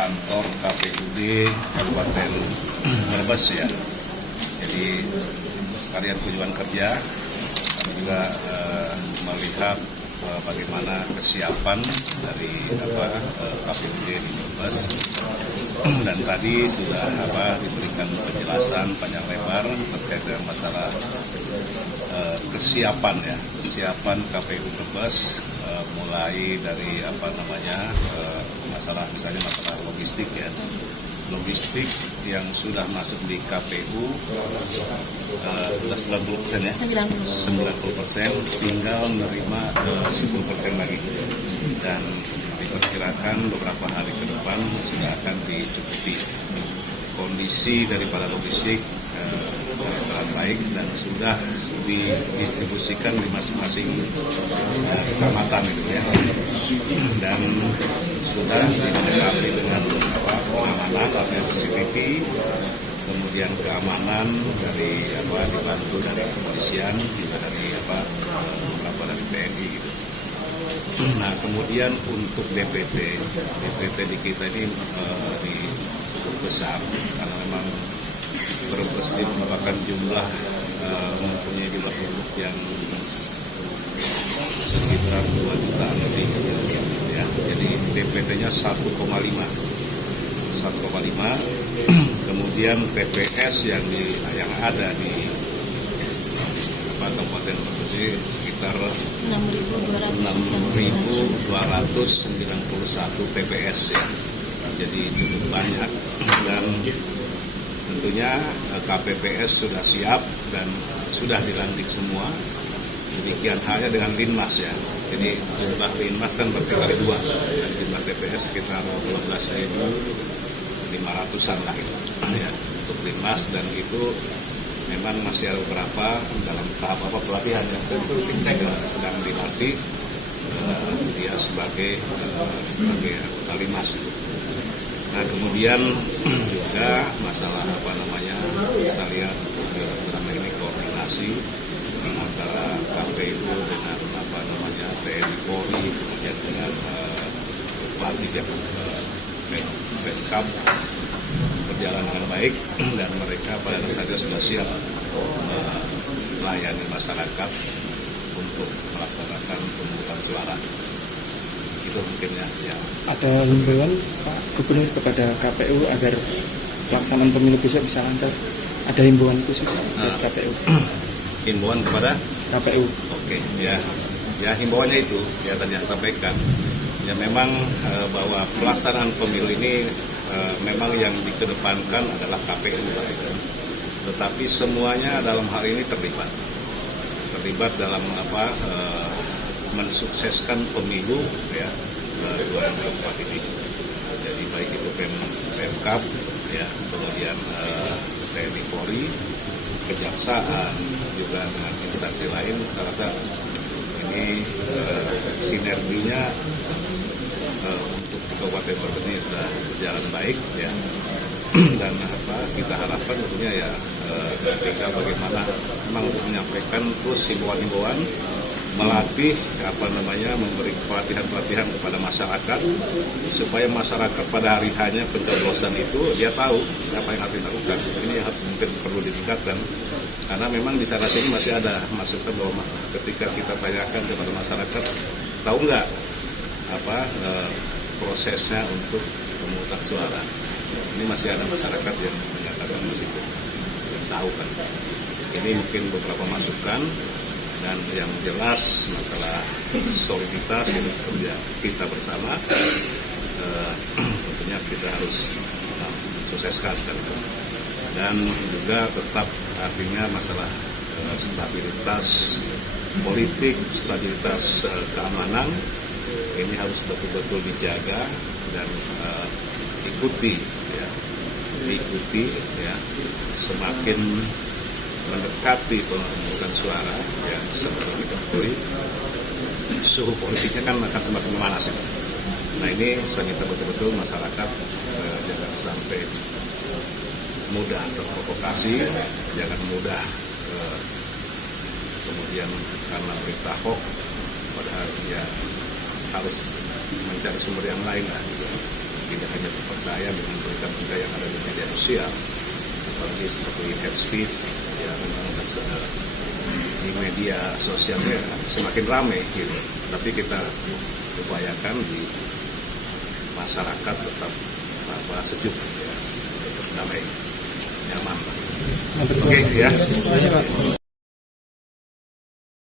kantor KPUD Kabupaten Brebes ya. Jadi sekalian kunjungan kerja, kami juga melihat bagaimana kesiapan dari KPUD di Brebes, dan tadi sudah diberikan penjelasan panjang lebar terkait dengan masalah kesiapan KPU Brebes, mulai dari masalah misalnya masalah logistik ya. Logistik yang sudah masuk di KPU sudah 90% ya, 90%, tinggal menerima 10% lagi, dan diperkirakan beberapa hari ke depan sudah akan dicukupi. Kondisi daripada logistik sangat baik dan sudah didistribusikan di masing-masing kecamatan gitu ya, dan sudah dilengkapi dengan pengamanan atau CCTV, kemudian keamanan dari dibantu dari kepolisian, juga dari beberapa dari TNI gitu. Nah, kemudian untuk DPT di kita ini cukup besar karena memang Brebes ini merupakan mempunyai jumlah penduduk yang sekitar 2 juta lebih ya. Jadi DPT-nya 1,5. Kemudian TPS yang ada di Kabupaten Brebes ini sekitar 6.291 TPS ya. Jadi cukup banyak, dan tentunya KPPS sudah siap dan sudah dilantik semua. Demikian halnya dengan Linmas ya. Jadi jumlah Linmas kan berkali dua, dan jumlah TPS sekitar 12.500-an lah itu ya untuk Linmas, dan itu memang masih ada beberapa dalam tahap pelatihan ya. Itu dicek sedang dilatih dia sebagai anggota Linmas itu. Nah, kemudian juga masalah kita lihat selama ini koordinasi antara KPU dengan TNI Polri, kemudian dengan pelatih Pemkab berjalan dengan baik, dan mereka pada dasarnya sudah siap melayani masyarakat untuk melaksanakan pemungutan suara. Itu mungkin ya. Ada himbauan Pak Gubernur kepada KPU agar pelaksanaan pemilu besok bisa lancar. Ada himbauan khusus dari KPU. Himbauan kepada KPU. Oke, ya himbauannya itu ya tadi yang sampaikan. Ya memang bahwa pelaksanaan pemilu ini memang yang dikedepankan adalah KPU, tetapi semuanya dalam hal ini terlibat dalam mensukseskan pemilu ya 2024 ini. Jadi baik itu Pemkab ya, kemudian TNI Polri, Kejaksaan, juga dengan instansi lain. Saya rasa ini sinerginya untuk Kabupaten Brebes ini sudah berjalan baik ya. Dan kita harapkan tentunya ya kita bagaimana memang untuk menyampaikan terus himbauan-himbauan, melatih memberi pelatihan kepada masyarakat supaya masyarakat pada hari hanya pencoblosan itu dia tahu apa yang harus dilakukan. Ini mungkin perlu ditingkatkan, karena memang di sana sini masih ada masukan bahwa ketika kita tanyakan kepada masyarakat, tahu nggak prosesnya untuk pemungutan suara. Ini masih ada masyarakat yang menyatakan masih belum tahu kan. Ini mungkin beberapa masukan, dan yang jelas masalah soliditas itu kerja kita bersama, tentunya kita harus sukseskan kan. Dan juga tetap artinya masalah stabilitas politik, stabilitas keamanan ini harus betul-betul dijaga dan diikuti ya, semakin mendekati pemungutan suara ya, seperti diketahui suhu politiknya kan akan semakin memanas ya. Nah, ini saya minta betul-betul masyarakat jangan sampai mudah terprovokasi, jangan mudah kemudian karena berita hoax padahal dia harus mencari sumber yang lain lah gitu. tidak hanya terpercaya dengan berita-berita yang ada di media sosial, apalagi seperti hate speech, ya memang di media sosialnya semakin ramai gitu. Tapi kita upayakan di masyarakat tetap sejuk, ya, tetap damai, nyaman. Oke, ya. terima kasih Pak.